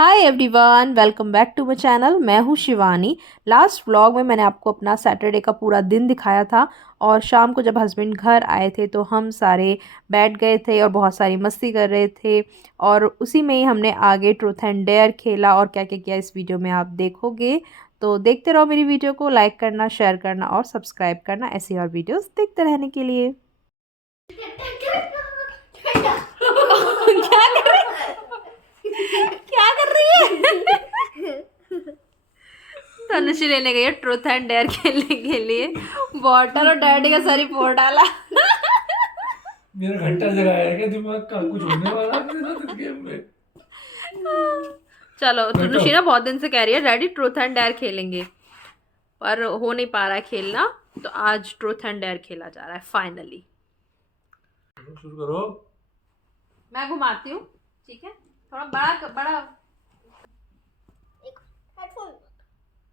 Hi everyone, welcome back to my channel. मैं हूँ Shivani. Last vlog में मैंने आपको अपना सैटरडे का पूरा दिन दिखाया था और शाम को जब हस्बैंड घर आए थे तो हम सारे बैठ गए थे और बहुत सारी मस्ती कर रहे थे और उसी में ही हमने आगे ट्रूथ एंड डेयर खेला और क्या क्या किया इस वीडियो में आप देखोगे। तो देखते रहो मेरी वीडियो को, लाइक करना, शेयर करना और सब्सक्राइब करना ऐसी और वीडियोज़ देखते रहने के लिए। क्या कर रही है? तनुश्री लेने गई है ट्रूथ एंड डेयर खेलने के लिए। बॉटल और डैडी का सर ही फोड़ डाला। मेरा घंटा जगाया क्या दिमाग का, कुछ होने वाला है इस गेम में। चलो, तनुश्री ना बहुत दिन से कह रही है डैडी ट्रूथ एंड डेयर खेलेंगे, पर हो नहीं पा रहा है खेलना, तो आज ट्रूथ एंड डेयर खेला जा रहा है फाइनली। शुरू करो। मैं घुमाती हूँ, ठीक है? थोड़ा बड़ा बड़ा हेडफोन।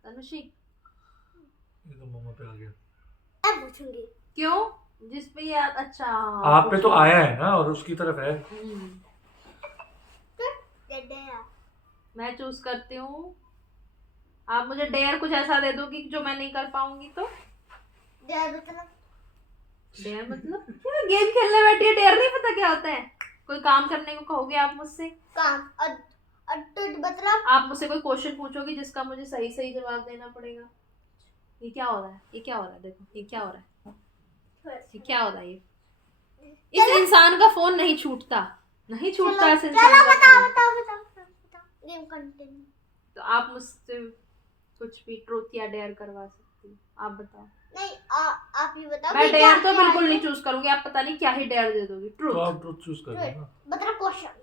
तनुश्री ये तो मम्मा पे आ गया। मैं पूछूंगी क्यों? जिस पे ये अच्छा आप पे तो आया है ना और उसकी तरफ है। मैं चूज करती हूँ। आप मुझे डेयर कुछ ऐसा दे दो कि जो मैं नहीं कर पाऊंगी। तो डेयर मतलब क्या? गेम खेलने बैठी है, डेयर नहीं पता क्या होता है? कोई काम करने को कहोगे आप मुझसे, काम मतलब आप मुझसे कोई क्वेश्चन पूछोगे जिसका मुझे सही सही जवाब देना पड़ेगा। ये क्या हो रहा है? ये क्या हो रहा है? देखो ये क्या हो रहा है? ये क्या हो रहा है? ये इस इंसान का फोन नहीं छूटता, नहीं छूटता इस इंसान चलो का बताओ फोन। बताओ बताओ बताओ गेम कंटिन्यू। तो आप मुझसे कुछ भी ट्रूथ या डेयर करवा सकती हो, आप बताओ। नहीं आप ही बताओ। मैं डेयर तो बिल्कुल नहीं चूज करूंगी, आप पता नहीं क्या ही डेयर दे दोगी। तो ट्रूथ। आप ट्रूथ चूज कर लेना। मतलब क्वेश्चन।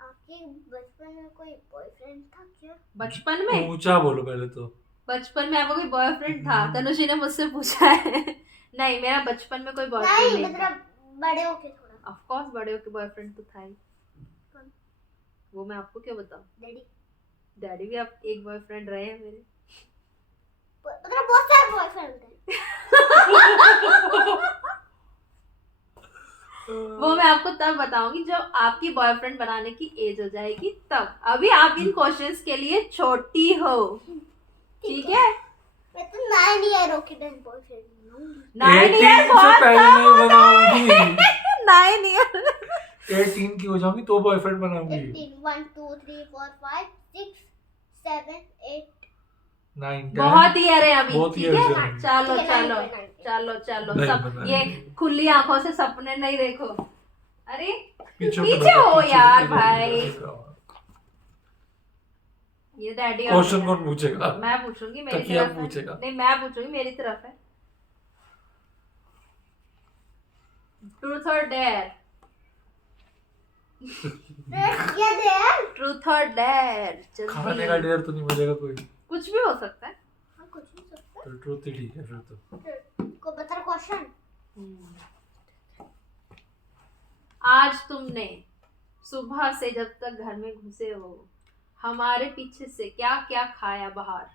आपके बचपन में कोई बॉयफ्रेंड था क्या? बचपन में? ऊंचा बोलो पहले तो। बचपन में आपका कोई बॉयफ्रेंड था? तनुश्री ने मुझसे पूछा है। नहीं, मेरा बचपन में कोई बॉयफ्रेंड नहीं नहीं था। मतलब बड़े होके थोड़ा। ऑफ कोर्स बड़े होके बॉयफ्रेंड तो था ही। वो मैं आपको क्या बताऊं? डैडी डैडी भी आप एक बॉयफ्रेंड रहे हैं मेरे। मतलब बहुत सारे बॉयफ्रेंड थे। वो मैं आपको तब बताऊंगी जब आपकी बॉयफ्रेंड बनाने की एज हो जाएगी तब। अभी आप इन क्वेश्चंस के लिए छोटी हो, ठीक है? मैं तो 9 ईयर होके बॉयफ्रेंड बनाऊंगी। 9 ईयर से पहले नहीं बनाऊंगी। 9 ईयर 18 की हो जाऊंगी तो बॉयफ्रेंड बनाऊंगी। 18 1 2 3 4 5 6 7 8 9 बहुत ईयर है अभी, बहुत ठीक years है? है। चलो ठीक है, चलो 9 पे। चलो चलो नहीं सब बनाएंगे। ये खुली आंखों से सपने नहीं देखो। अरे पीछे पीछे हो यार भाई। क्वेश्चन ये डैडी कौन पूछेगा? मैं पूछूंगी, मेरी तकिया तरफ है। पूछेगा। नहीं, मैं पूछूंगी, मेरी तरफ है। ट्रूथ और डेयर? ये दे यार। ट्रूथ और डेयर? खाने का डेयर तो नहीं मिलेगा कोई। कुछ भी हो सकता है। हाँ कुछ भी सकता तो ट्रूथ ही ठीक है फिर तो। है। को बता क्वेश्चन। आज तुमने सुबह से जब तक घर में घुसे हो हमारे पीछे से क्या क्या खाया बाहर?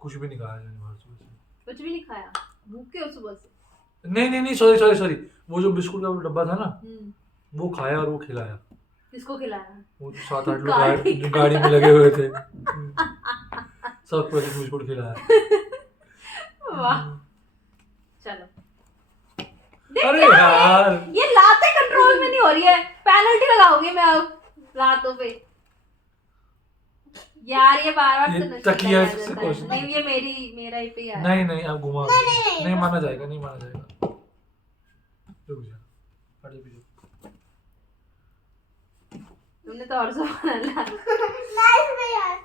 कुछ भी नहीं खाया मैंने बाहर सुबह से। कुछ भी नहीं खाया? भूखे हो सुबह से? नहीं सॉरी वो जो बिस्कुट का डब्बा था ना वो खाया और वो खिलाया। किसको खिलाया? वो 7-8 लोग गाड़ी में लगे हुए थे। सब को एक बिस्कुट खिलाया। वाह, चलो। अरे यार ये लाते कंट्रोल में नहीं हो रही है, पेनल्टी लगाओगे मैं अब लातों पे। यार ये बार बार ये तकिया से है। क्वेश्चन। नहीं, ये मेरा ही पे यार। नहीं आप घुमा नहीं माना जाएगा रुक जा हट जा। तुमने तो और सुबह लाइफ में यार।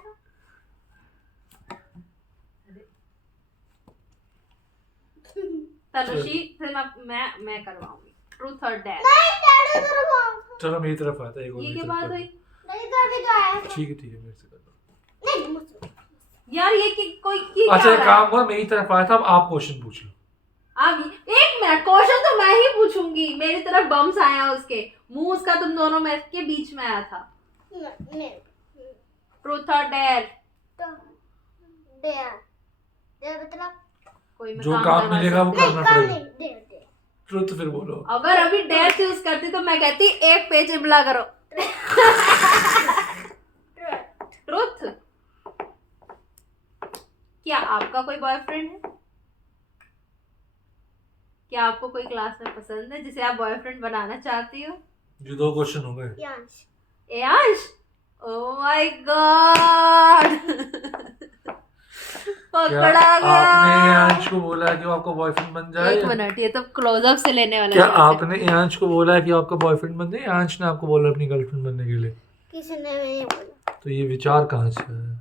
तनुश्री फिर मैं करवाऊंगी ट्रूथ और डेयर। नहीं डैडी करवाओ। चलो मेरी तरफ आता है एक और ये मेरी के तरफ बाद कर हुई दो। नहीं तो अभी तो आया। ठीक है मेरे से कर दो। नहीं मुझसे। यार ये कि कोई की अच्छा एक काम करो, मेरी तरफ आया था अब आप क्वेश्चन पूछ लो। अब 1 मिनट, क्वेश्चन तो मैं ही पूछूंगी। मेरी तरफ बम्स आया, उसके मुंह उसका तुम दोनों में के बीच में आया था। नहीं ट्रूथ और डेयर? तो डेयर मतलब कोई मैं जो काम करवा मिलेगा वो सकती हूँ। करना काम पड़ेगा। नहीं डेयर। ट्रुथ फिर बोलो। अगर अभी डेयर चूज करती तो मैं कहती 1 पेज इमला करो। क्या आपका कोई बॉयफ्रेंड है? क्या आपको कोई क्लास में पसंद है जिसे आप बॉयफ्रेंड बनाना चाहती हो? ये 2 क्वेश्चन हो गए। यांश एयांश, ओह माय गॉड, क्या पकड़ा गया। आपने यांश को बोला है कि वो आपका बॉयफ्रेंड बन जाए? एक मिनट, ये तो क्लोजअप से लेने वाला क्या shot है। आपने यांश को बोला है कि आपका बॉयफ्रेंड बन जाए? यांश ने आपको बोला अपनी गर्लफ्रेंड बनने के लिए? किसी ने नहीं बोला। तो ये विचार कहाँ से है?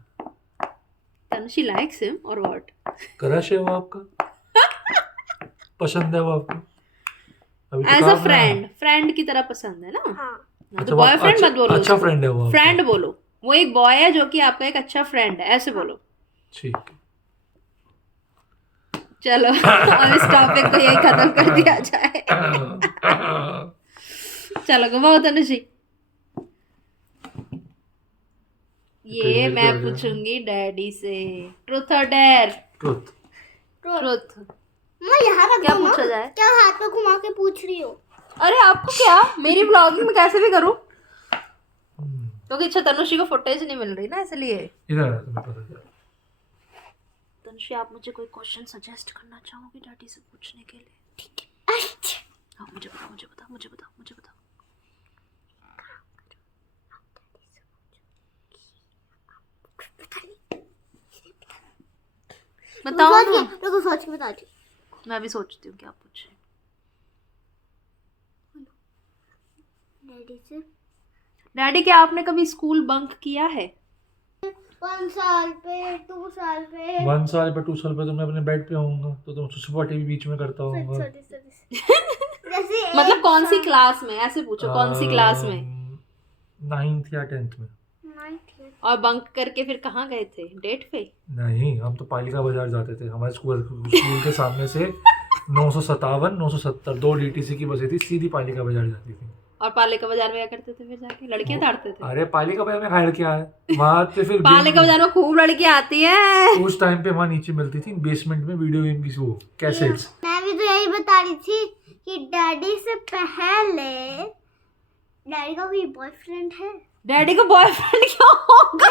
Tanushi likes him or what? Crush है वो आपका? पसंद है वो आपको? अभी तो एज कहा अ आपने। फ्रेंड की तरह पसंद है ना? हाँ ना अच्छा, तो वो बॉयफ्रेंड मत बोलो, अच्छा फ्रेंड है वो आपका। फ्रेंड बोलो। वो एक बॉय है जो कि आपका एक अच्छा फ्रेंड है, ऐसे बोलो। ठीक है। चलो अब इस टॉपिक को यही खत्म कर दिया जाए। चलो घुमाओ तनुषी। ये मैं पूछूंगी डैडी से, ट्रुथ और डेयर? ट्रुथ। ट्रुथ। मैं यहाँ रख क्या दूँ ना? पूछा जाए? क्या हाथ में घुमा के पूछ रही हो? अरे आपको क्या, मेरी ब्लॉगिंग में कैसे भी करूं, क्योंकि अच्छा तनुषी को फुटेज नहीं मिल रही ना, इसलिए। इधर है, तुम्हें पता है। तनुषी आप मुझे कोई क्वेश्चन सजेस्ट करना चाहोगी डैडी से पूछने के लिए? ठीक है। अच्छा हाँ, मुझे बताओ मुझे बताओ मुझे बताओ मुझे बताओ। बताओ ना। मेरे को सोच के बता दी। मैं भी सोचती हूँ क्या पूछे। डैडी से डैडी क्या आपने कभी स्कूल बंक किया है? 1 साल पे 2 साल पे 1 साल पे 2 साल पे तो मैं अपने बेड पे होऊंगा, तो तुम सुसुपाटी भी बीच में करता होऊंगा। जैसे मतलब कौन सी क्लास में, ऐसे पूछो कौन सी क्लास में? 9th या 10th में। और बंक करके फिर कहाँ गए थे, डेट पे? नहीं, हम तो पालिका बाजार जाते थे। हमारे स्कूल के सामने से 957 970 2 डीटीसी की बसें थी, सीधी पालिका बाजार जाती थी। और पालिका बाजार में क्या करते थे फिर जाके, लड़कियां ताड़ते थे? अरे पालिका बाजार में खाए क्या है वहाँ से फिर पालिका बाजार में खूब लड़कियां आती हैं। उस टाइम पे वहाँ नीचे मिलती थी बेसमेंट में वीडियो गेम की वो कैसेट्स। मैं भी तो यही बता रही थी कि डैडी से पहले डैडी का कोई बॉयफ्रेंड है। डैडी को बॉयफ्रेंड क्यों होगा?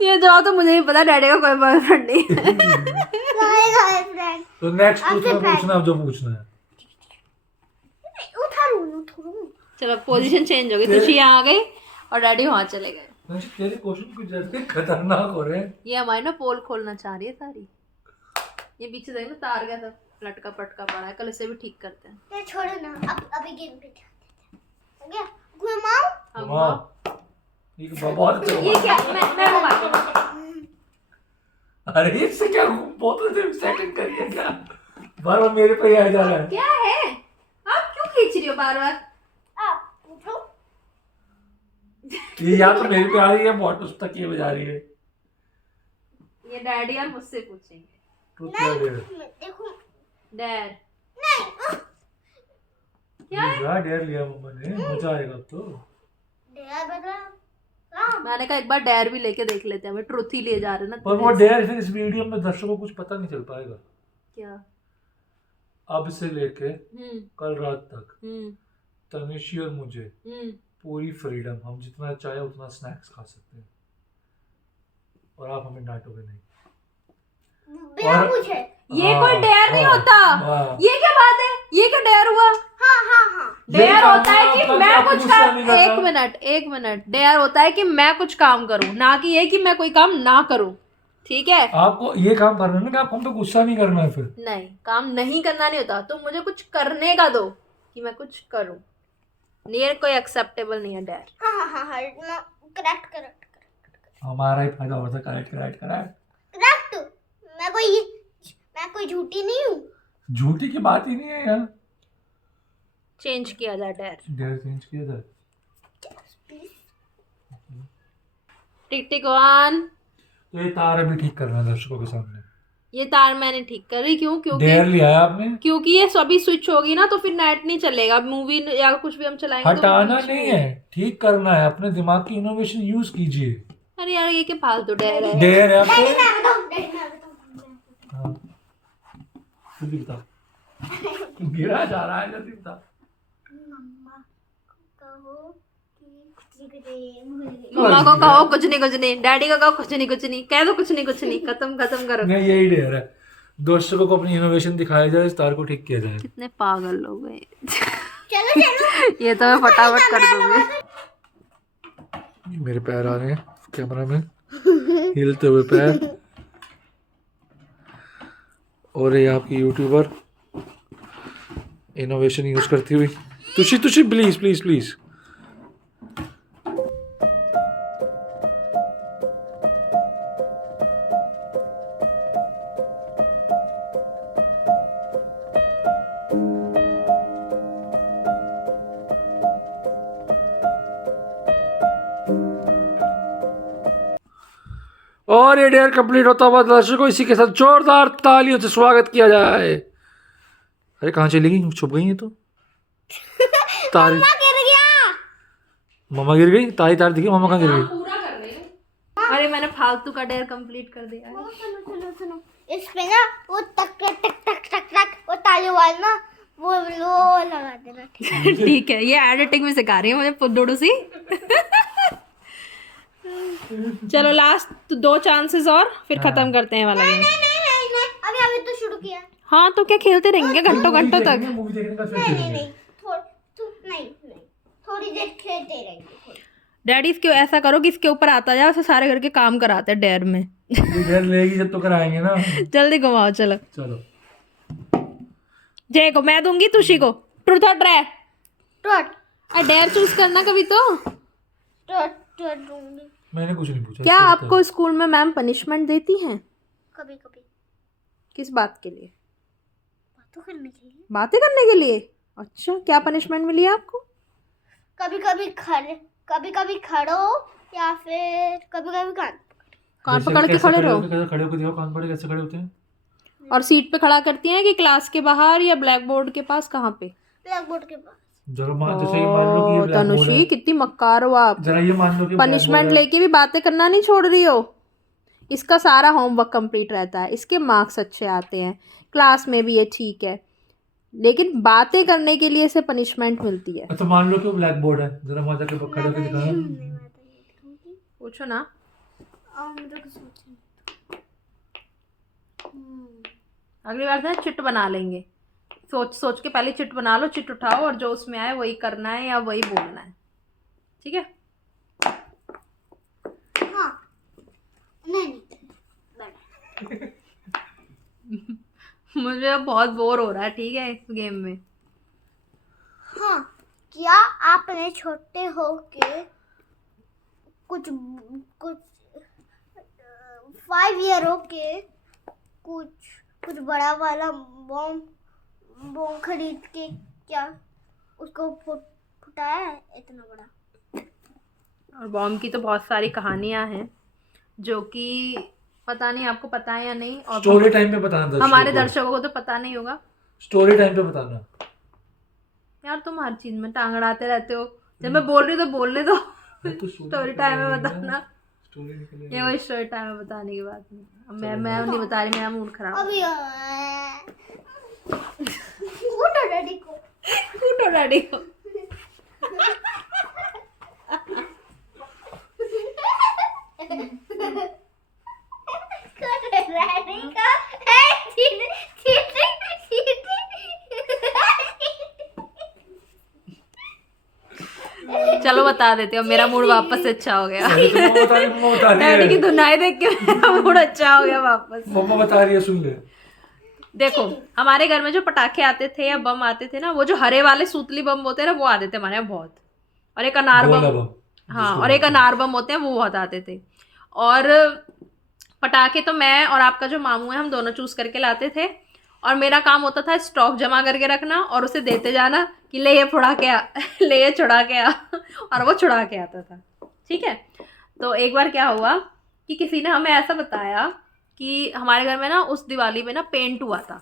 ये जवाब तो मुझे ही पता, डैडी का कोई बॉयफ्रेंड नहीं है। तो नेक्स्ट पूछना अब जो पूछना है। चलो पोजीशन चेंज हो गई, तुझी यहाँ आ गई और डैडी वहाँ चले गए। तेरे क्वेश्चन कुछ ज्यादा खतरनाक हो रहे हैं। ये हमारी ना पोल खोलना चाह रही है सारी। ये पीछे देखना तार गया था, लटका पटका पड़ा है, कल इसे भी ठीक करते हैं। ये छोड़ो ना, अब अभी गेम पे ध्यान देते हैं। हो गया? घुमाओ। वाह, ये बहुत ये क्या, मैं घुमाती हूँ। अरे इससे क्या बहुत सेटिंग करिए क्या? बार बार मेरे पे ही आ जा रहा है। क्या है, आप क्यों खींच रही हो बार बार? आप पूछो। ये या तो मेरे पे आ रही है, बहुत उस तक ये बजा रही है। ये डैडी और मुझसे पूछेंगे। देखो डैड क्या डेयर लिया मम्मा ने, मजा आएगा अब तो। डेयर बता। मैंने कहा एक बार डेयर भी लेके देख लेते हैं, हमें ट्रुथ ही ले जा रहे हैं ना। पर वो डेयर फिर इस वीडियो में दर्शकों को कुछ पता नहीं चल पाएगा। क्या? अब से लेके कल रात तक हम्म तनिषी और मुझे पूरी फ्रीडम, हम जितना चाहे उतना स्नैक्स खा सकते हैं और आप हमें डांटोगे नहीं। बिना पूछे। ये कोई डेयर नहीं होता। ये क्या बात है, ये क्या डेयर हुआ? हाँ। डेयर होता है कि मैं कुछ काम, एक मिनट, डेयर होता है कि मैं कुछ काम करूं, ना कि ये कि मैं कोई काम ना करूं। ठीक है, आपको ये काम करना है ना, आप हम पे गुस्सा नहीं करना है। फिर नहीं, काम नहीं करना नहीं होता, तो मुझे कुछ करने का दो कि मैं कुछ करूं। ये कोई एक्सेप्टेबल नहीं है डेयर। हाँ करेक्ट हमारा ही फायदा होता है। करेक्ट। मैं कोई झूठी नहीं हूँ। झूठी की बात ही नहीं है यार। चेंज किया जाए डेयर चेंज किया जाए। टिक 1। तो ये तार अभी ठीक करना है दर्शकों के सामने। ये तार मैंने ठीक कर रही, क्यों? क्योंकि डेयर लिया है आपने, क्योंकि ये सभी स्विच होगी ना तो फिर नेट नहीं चलेगा, मूवी या कुछ भी हम चलाएंगे हटाना तो नहीं है, ठीक करना है। अपने दिमाग की इनोवेशन यूज कीजिए। अरे यार ये क्या फालतू डेयर है। डेयर है आपको। बताओ। जल्दी बता। गिरा जा रहा है, जल्दी बता। मम्मा को कहो कि मम्मा को कहो कुछ नहीं, डैडी को कहो कुछ नहीं, कह दो कुछ नहीं, खत्म करो। नहीं, यही डेयर है, दर्शकों को अपनी इनोवेशन दिखाया जाए, स्टार को ठीक किया जाए। कितने पागल लोग हैं। चलो ये तो मैं फटाफट कर दूंगी। मेरे पैर आ रहे हैं कैमरा में, हिलते हुए पैर। और ये आपकी यूट्यूबर इनोवेशन यूज करती हुई। तुशी प्लीज। और ये डेयर कंप्लीट होता हुआ दर्शकों, इसी के साथ जोरदार तालियों से स्वागत किया जाए। अरे कहाँ चली गई, छुप गई है तो तारी। गिर गया। मम्मा गिर गई, तारी दिखी, मम्मा कहाँ गिर गई? पूरा कर दे। अरे मैंने फालतू का डेयर कंप्लीट कर दिया है। सुनो इस पे ना वो टक वो ताली वाला ना वो लगा देना, ठीक है? ठीक है, ये एडिटिंग में सिखा रही है मुझे पुद्दुडू सी। चलो लास्ट 2 चांसेस और फिर खत्म करते हैं वाला गेम। नहीं अभी तो शुरू किया। हाँ तो क्या खेलते रहेंगे घंटों तक? मूवी देखने का नहीं थोड़ी देर खेलते रहेंगे। डैडी इसके ऐसा करो कि इसके ऊपर आता जाए, उसे सारे घर के काम कराते हैं डेयर में। डेयर लेगी जब तो कराएंगे ना। जल्दी घुमाओ चलो। जय को मैं दूंगी, तुशी को ट्रूथ और डेयर। डेयर चूज करना कभी तो। दूंगी। मैंने कुछ नहीं पूछा। क्या आपको स्कूल में मैम पनिशमेंट देती हैं? कभी किस बात के लिए? बातें करने के लिए। बातें करने के लिए? अच्छा, क्या पनिशमेंट मिली है आपको? कभी कभी खड़ो या फिर कभी कान पकड़ के खड़े रहो। खड़े होकर दिखाओ, कान पकड़ कैसे खड़े होते हैं? और सीट पे खड़ा करती हैं कि क्लास के बाहर या ब्लैक बोर्ड के पास? कहाँ पे? ब्लैक बोर्ड के पास। जरा जैसे ये मान लो कि ये ब्लैक बोर्ड तनुषी है। कितनी मक्कार हो आप। जरा ये मान लो कि पनिशमेंट लेके भी बातें करना नहीं छोड़ रही हो। इसका सारा होमवर्क कंप्लीट रहता है, इसके मार्क्स अच्छे आते हैं, क्लास में भी ये ठीक है, लेकिन बातें करने के लिए इसे पनिशमेंट मिलती है। अच्छा मान लो कि वो ब्लैक बोर्ड है, जरा वहां जाके खड़े होकर दिखाओ। पूछो ना। अगली बार से चिट बना लेंगे। सोच के पहले चिट बना लो, चिट उठाओ और जो उसमें आए वही करना है या वही बोलना है, ठीक है? हाँ। नहीं मुझे अब बहुत बोर हो रहा है, ठीक है, इस गेम में। हाँ, क्या आपने छोटे हो के कुछ 5 ईयर हो के कुछ बड़ा वाला बॉम्ब खरीद के क्या उसको फुटाया है इतना बड़ा? और बॉम्ब की तो बहुत सारी कहानियां हैं जो कि पता नहीं आपको पता है या नहीं। और स्टोरी टाइम पे बताना, हमारे दर्शकों को तो पता नहीं होगा। स्टोरी टाइम पे बताना। यार तुम हर चीज में टांग अड़ाते रहते हो। जब मैं बोल रही हूँ तो बोलने दो। स्टोरी टाइम में बताना। ये वही स्टोरी टाइम में बताने की बात नहीं। अब मैं नहीं बता रही, मेरा मूड खराब। अभी उठो डैडी को। चलो बता देते हो, मेरा मूड वापस से अच्छा हो गया। मम्मा डैडी की धुनाई देख के मेरा मूड अच्छा हो गया वापस। मम्मा बता रही है, सुन ले। देखो हमारे घर में जो पटाखे आते थे या बम आते थे ना, वो जो हरे वाले सूतली बम होते हैं ना, वो आते थे हमारे यहाँ बहुत। और एक अनार बम, हाँ, और एक अनार बम होते हैं, वो बहुत आते थे। और पटाखे तो मैं और आपका जो मामू है, हम दोनों चूज करके लाते थे। और मेरा काम होता था स्टॉक जमा करके रखना और उसे देते जाना कि ले ये फुड़ा के आ, ले ये छुड़ा के आ। और वो छुड़ा के आता था, ठीक है। तो एक बार क्या हुआ कि किसी ने हमें ऐसा बताया कि हमारे घर में ना उस दिवाली में ना पेंट हुआ था,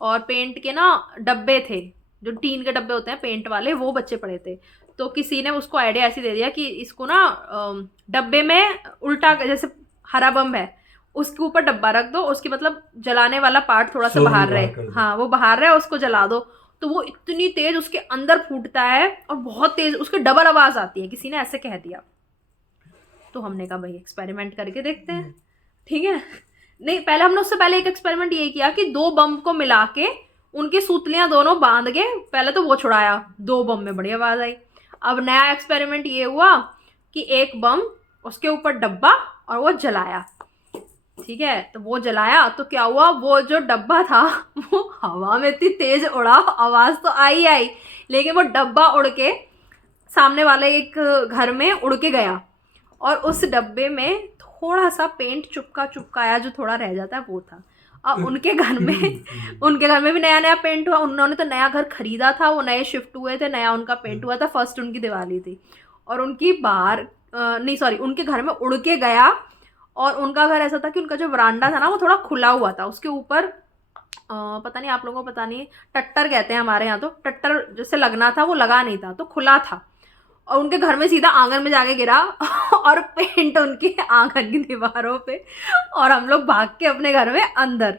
और पेंट के ना डब्बे थे, जो टीन के डब्बे होते हैं पेंट वाले, वो बच्चे पड़े थे। तो किसी ने उसको आइडिया ऐसी दे दिया कि इसको ना डब्बे में उल्टा, जैसे हरा बम है उसके ऊपर डब्बा रख दो, उसकी मतलब जलाने वाला पार्ट थोड़ा सा बाहर रहे, हाँ वो बाहर रहे, उसको जला दो। तो वो इतनी तेज उसके अंदर फूटता है और बहुत तेज उसके डबल आवाज आती है, किसी ने ऐसे कह दिया। तो हमने कहा भाई एक्सपेरिमेंट करके देखते हैं, ठीक है। नहीं, पहले हमने उससे पहले एक एक्सपेरिमेंट ये किया कि 2 बम को मिला के उनकी सूतलियां दोनों बांध के पहले तो वो छुड़ाया, 2 बम में बड़ी आवाज आई। अब नया एक्सपेरिमेंट ये हुआ कि एक बम, उसके ऊपर डब्बा और वो जलाया, ठीक है। तो वो जलाया तो क्या हुआ, वो जो डब्बा था वो हवा में इतनी तेज उड़ा, आवाज तो आई, लेकिन वो डब्बा उड़ के सामने वाले एक घर में उड़ के गया और उस डब्बे में थोड़ा सा पेंट चुपकाया जो थोड़ा रह जाता है वो था। अब उनके घर में भी नया पेंट हुआ। उन्होंने तो नया घर खरीदा था, वो नए शिफ्ट हुए थे, नया उनका पेंट हुआ था, फर्स्ट उनकी दिवाली थी। और उनकी उनके घर में उड़ के गया। और उनका घर ऐसा था कि उनका जो वरांडा था ना वो थोड़ा खुला हुआ था, उसके ऊपर पता नहीं आप लोगों को पता नहीं, टट्टर कहते हैं हमारे यहाँ, तो टट्टर जैसे लगना था वो लगा नहीं था, तो खुला था। और उनके घर में सीधा आंगन में जाके गिरा और पेंट उनके आंगन की दीवारों पे, और हम लोग भाग के अपने घर में अंदर।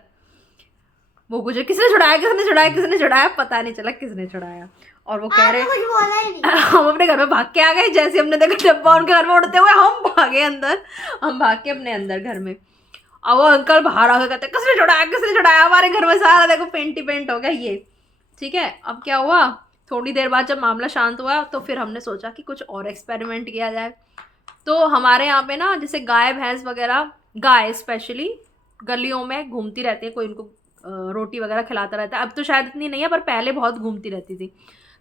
वो पूछे किसने छुड़ाया, पता नहीं चला किसने छुड़ाया। और वो कह रहे हम अपने घर में भाग के आ गए, जैसे हमने देखा डब्बा उनके घर में उड़ते हुए हम भाग के अपने अंदर घर में। अब वो अंकल बाहर आके कहते किसने छुड़ाया, हमारे घर में सारा देखो पेंट ही पेंट हो गया ये, ठीक है। अब क्या हुआ, थोड़ी देर बाद जब मामला शांत हुआ तो फिर हमने सोचा कि कुछ और एक्सपेरिमेंट किया जाए। तो हमारे यहाँ पे ना जैसे गाय भैंस वगैरह, गाय स्पेशली गलियों में घूमती रहती है, कोई उनको रोटी वगैरह खिलाता रहता है। अब तो शायद इतनी नहीं है, पर पहले बहुत घूमती रहती थी।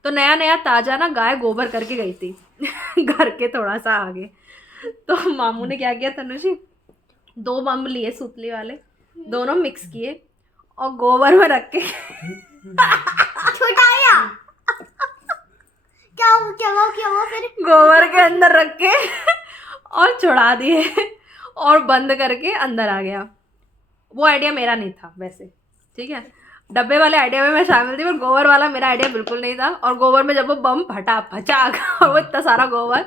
तो नया ताज़ा ना गाय गोबर करके गई थी घर के थोड़ा सा आगे। तो मामू ने क्या किया, तनुषी 2 बम लिए सूतली वाले, दोनों मिक्स किए और गोबर में रख के छुटाया। क्या फिर गोबर के अंदर रख के और छुड़ा दिए और बंद करके अंदर आ गया। वो आइडिया मेरा नहीं था वैसे, ठीक है। डब्बे वाले आइडिया में मैं शामिल थी, पर गोबर वाला मेरा आइडिया बिल्कुल नहीं था। और गोबर में जब वो बम फटा भचाक और वो इतना सारा गोबर,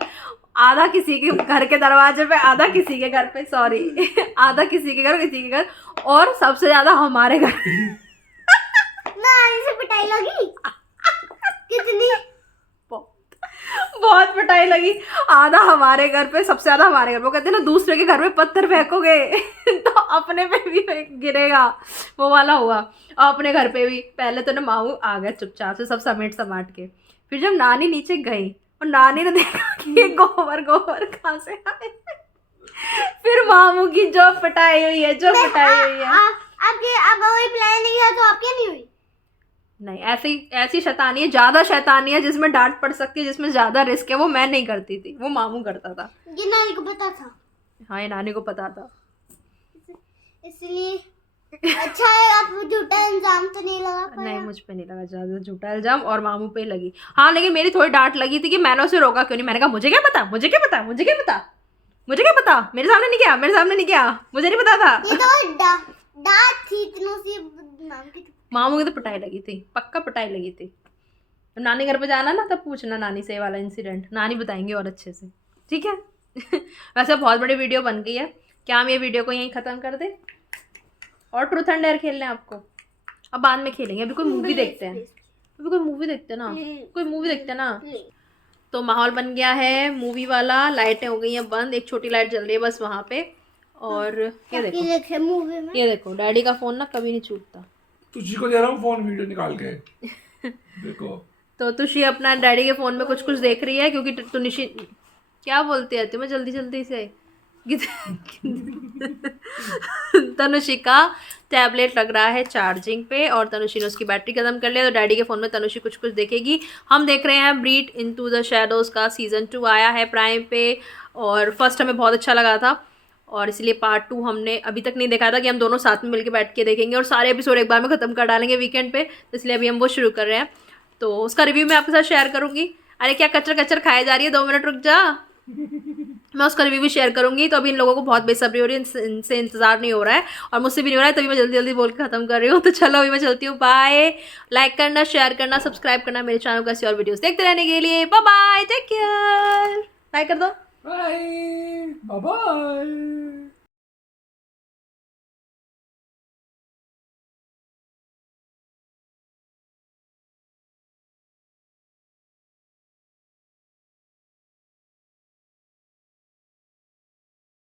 आधा किसी के घर के दरवाजे पे, आधा किसी के घर पे, आधा किसी के घर, और सबसे ज्यादा हमारे घर नानी से पिटाई लगी कितनी, बहुत पिटाई लगी। आधा हमारे घर पे, सबसे ज्यादा हमारे घर पे। वो कहते हैं ना दूसरे के घर में पत्थर फेंकोगे तो अपने पे भी गिरेगा, वो वाला हुआ। और अपने घर पे भी पहले तो ना मामू आ गए चुपचाप से सब समेट के। फिर जब नानी नीचे गई और नानी ने देखा कि ये गोबर कहाँ से आए, फिर मामू की जो पिटाई हुई है आपके अब वही प्लान नहीं किया तो आपके नहीं हुई। नहीं, ऐसी शैतानी है, ज्यादा शैतानी है जिसमें डांट पड़ सकती है, जिसमें ज्यादा रिस्क है, वो मैं नहीं करती थी, वो मामू करता था। ये नानी को पता था। हाँ, ये नानी को पता था, इसलिए अच्छा है आप झूठा इल्जाम तो नहीं लगा पाया। नहीं, मुझ पे नहीं लगा ज्यादा झूठा इल्जाम, और मामू पे लगी। हाँ, लेकिन मेरी थोड़ी डांट लगी थी कि मैंने उसे रोका क्यों नहीं। मैंने कहा मुझे क्या पता, मेरे सामने नहीं किया, मुझे नहीं पता था। ये तो डांट थी मामू की तो पिटाई लगी थी, पक्का पिटाई लगी थी। तो नानी घर पे जाना ना तब पूछना नानी से वाला इंसिडेंट, नानी बताएंगे और अच्छे से, ठीक है। वैसे बहुत बड़ी वीडियो बन गई है, क्या हम ये वीडियो को यहीं ख़त्म कर दें और ट्रूथ एंड डेयर खेलने आपको? अब बाद में खेलेंगे, अभी कोई मूवी देखते हैं, कोई मूवी देखते ना। तो माहौल बन गया है मूवी वाला, लाइटें हो गई हैं बंद, एक छोटी लाइट जल रही है बस वहाँ पे। और ये देखो डैडी का फ़ोन ना कभी नहीं छूटता। तुझी को दे रहा हूँ फोन, वीडियो निकाल के देखो। तो तुझी अपना डैडी के फ़ोन में कुछ देख रही है, क्योंकि तुनिशी क्या बोलती है तुम्हें जल्दी से तनुषी का टैबलेट लग रहा है चार्जिंग पे, और तनुषी ने उसकी बैटरी खत्म कर लिया। तो डैडी के फ़ोन में तनुषी कुछ देखेगी। हम देख रहे हैं ब्रीड इनटू द शैडोज़ का सीज़न 2 आया है प्राइम पे, और फर्स्ट हमें बहुत अच्छा लगा था, और इसलिए पार्ट 2 हमने अभी तक नहीं देखा था कि हम दोनों साथ में मिलकर बैठ के देखेंगे और सारे एपिसोड एक बार में ख़त्म कर डालेंगे वीकेंड पे। तो इसलिए अभी हम वो शुरू कर रहे हैं, तो उसका रिव्यू मैं आपके साथ शेयर करूँगी। अरे क्या कचर खाई जा रही है, 2 मिनट रुक जा, मैं उसका रिव्यू भी शेयर करूँगी। तो अभी इन लोगों को बहुत बेसब्री हो रही है, इनसे इंतज़ार नहीं हो रहा है और मुझसे भी नहीं हो रहा है, तभी मैं जल्दी बोल के ख़त्म कर रही हूँ। तो चलो अभी मैं चलती हूँ, बाय। लाइक करना, शेयर करना, सब्सक्राइब करना मेरे चैनल को ऐसी और वीडियोस देखते रहने के लिए। बाय, टेक केयर, बाय कर दो, बाय।